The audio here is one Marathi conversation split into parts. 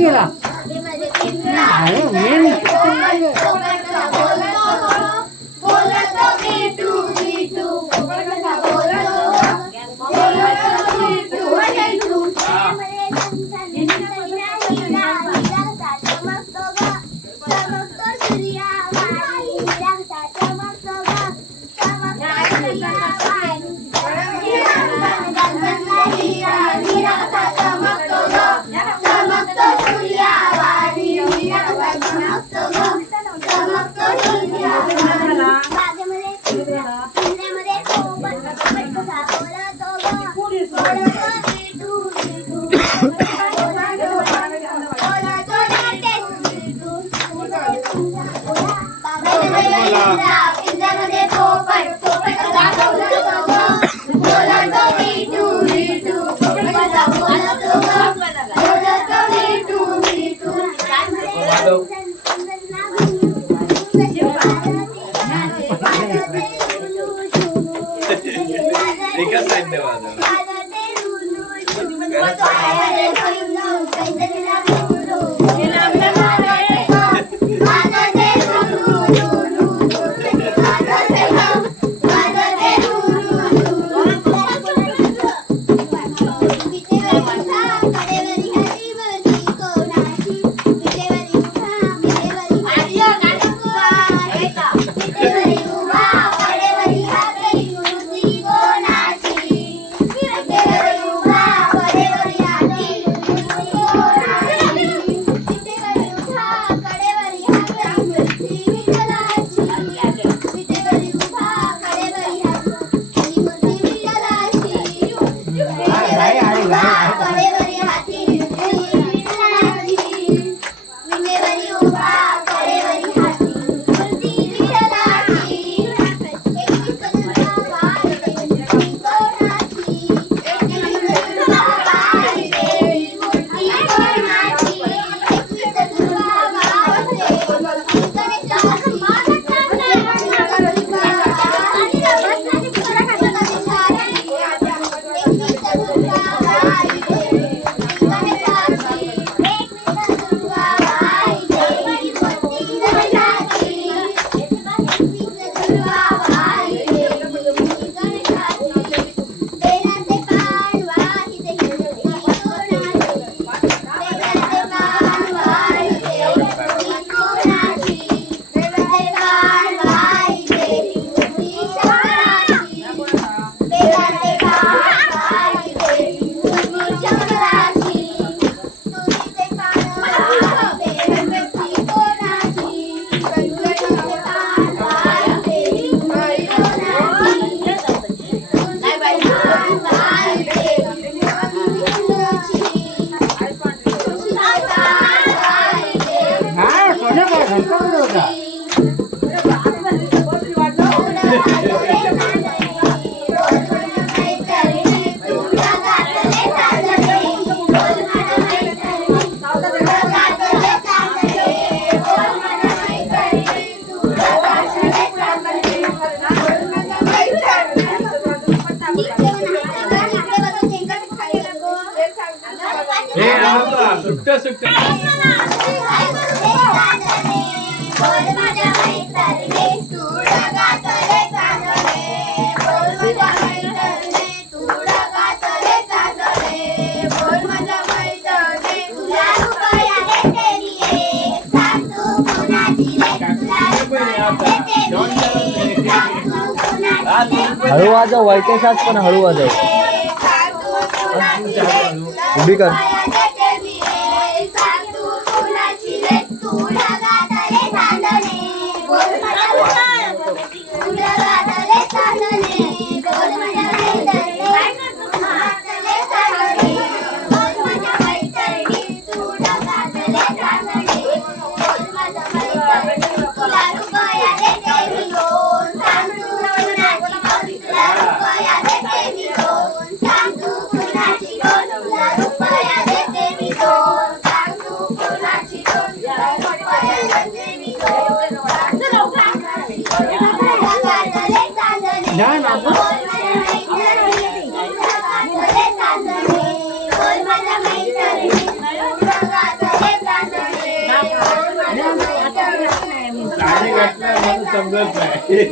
गेला अरे एकाच साईडने वाजव आम्हाला सुट्ट सुट्ट हळू वाजव साथ पण हळू वाजव उभी कर Hola. संघर्ष आहे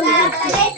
Thank you.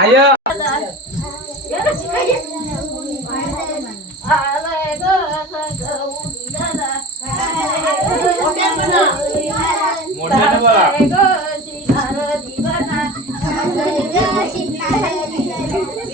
అయ్యో.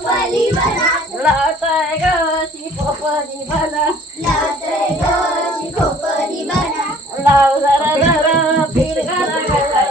पोपली बना लाटाय गशी पोपली बना लाटाय गशी पोपली बना लाव जरा जरा फिर घरा घरा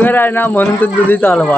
शुगर आहे ना म्हणून तर दुधी चालवा.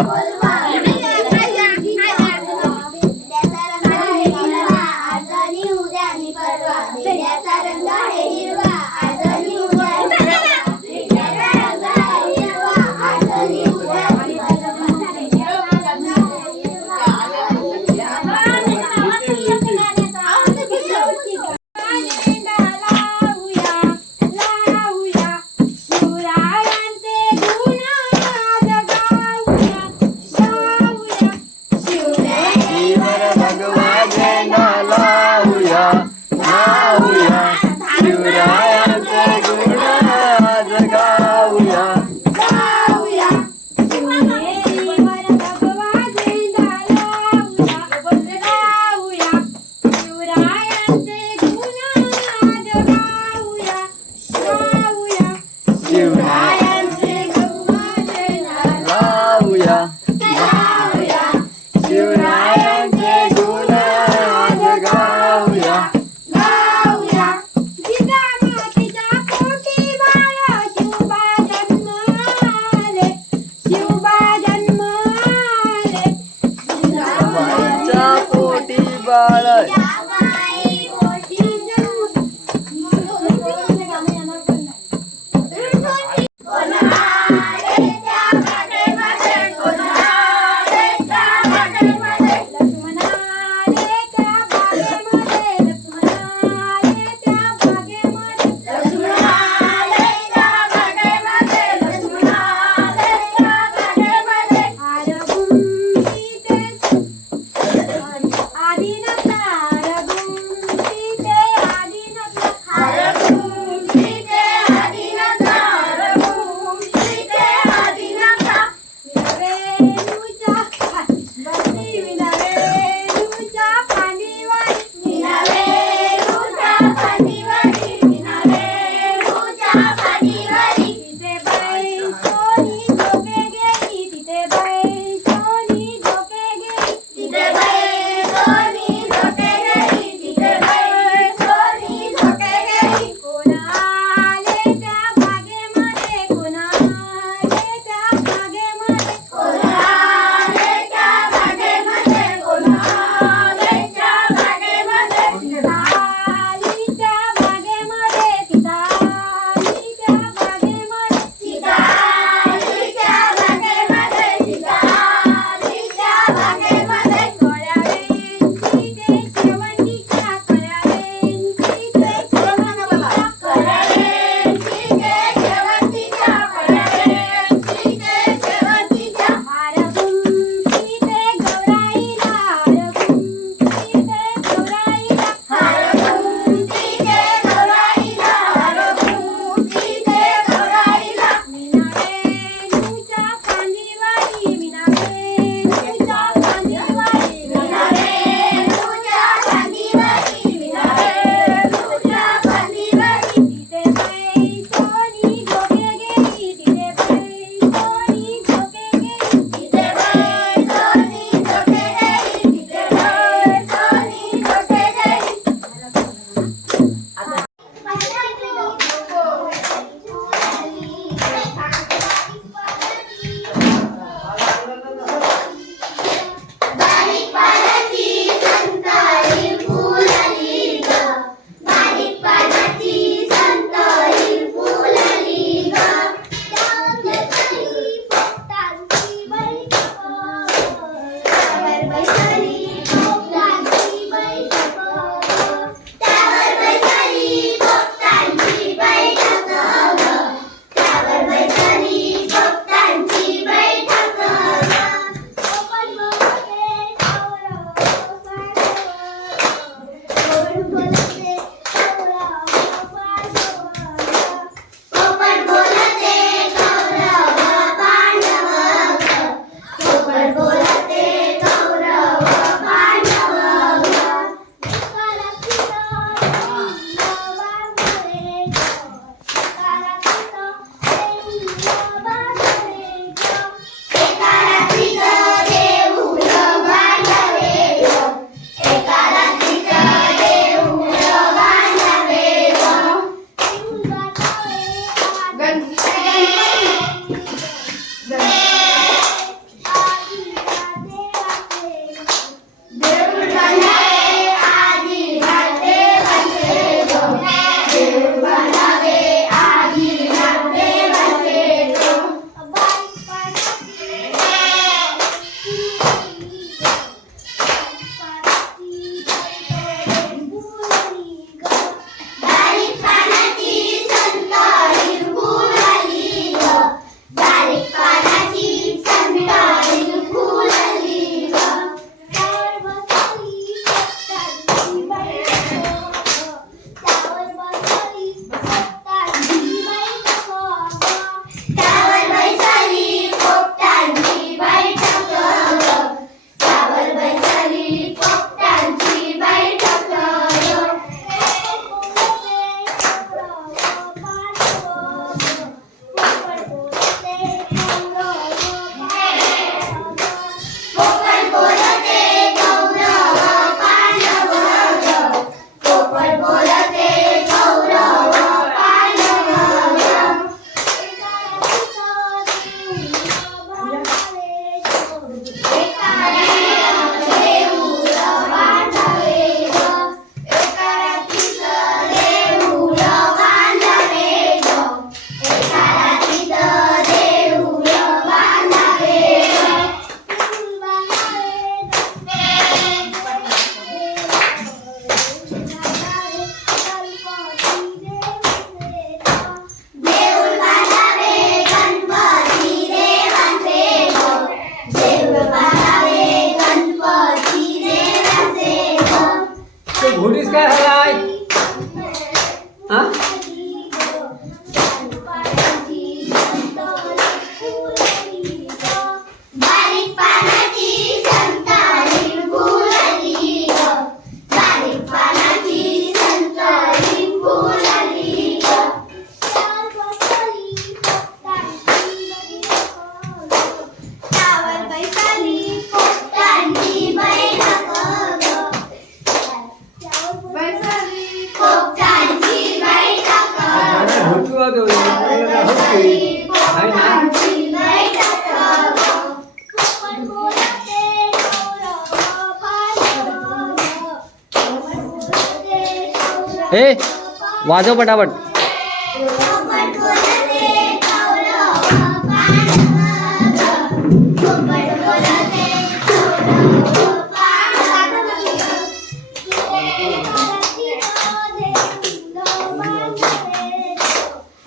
वाजव पटापट.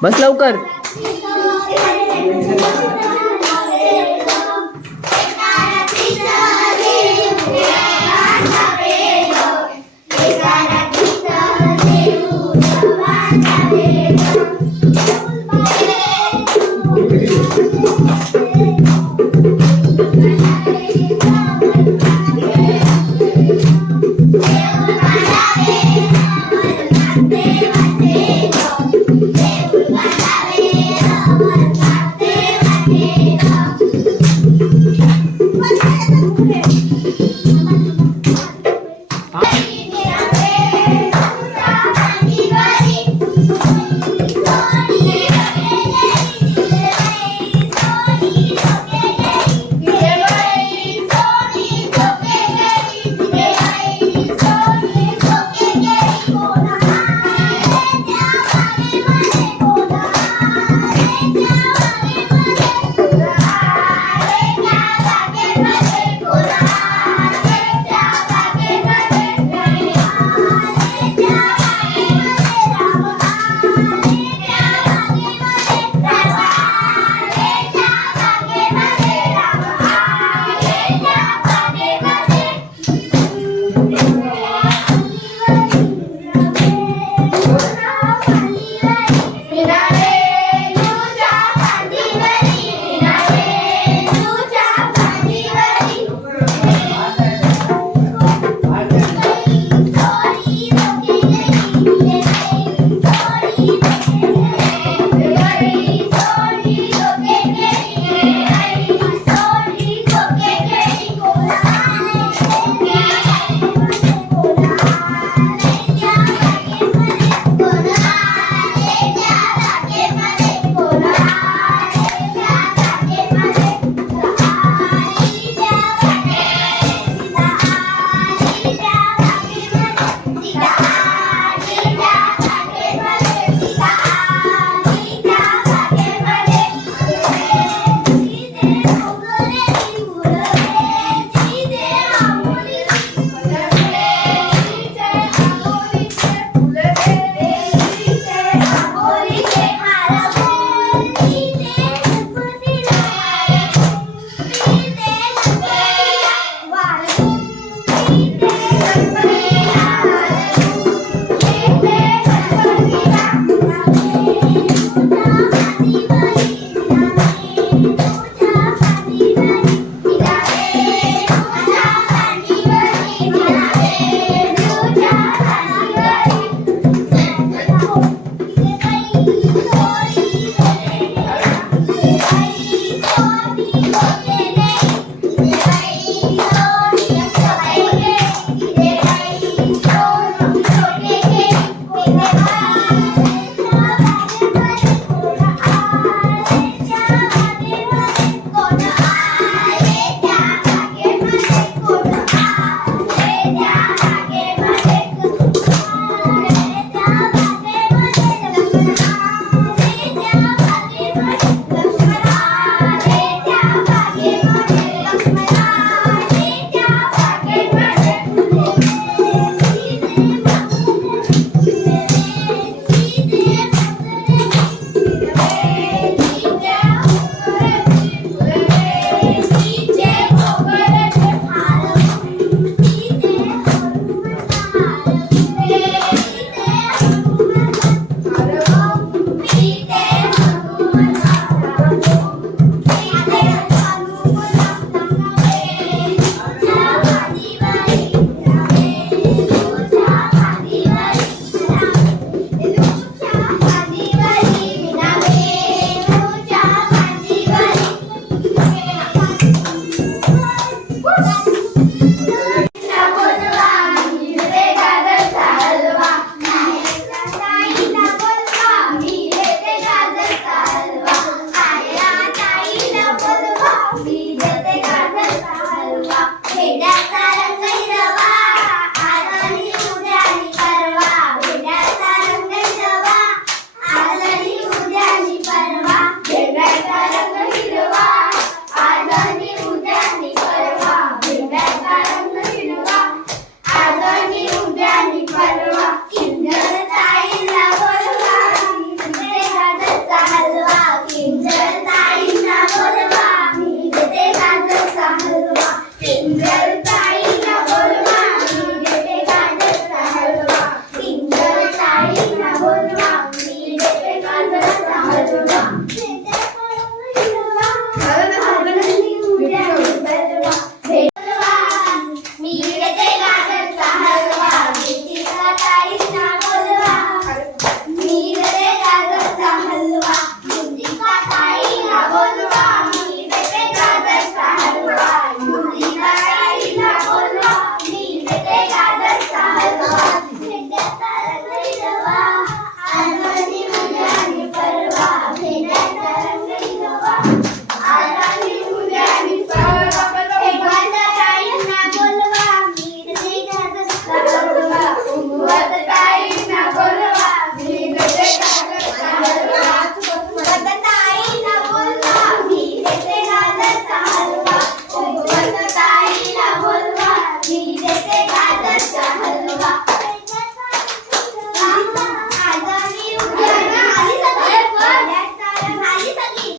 बस लवकर.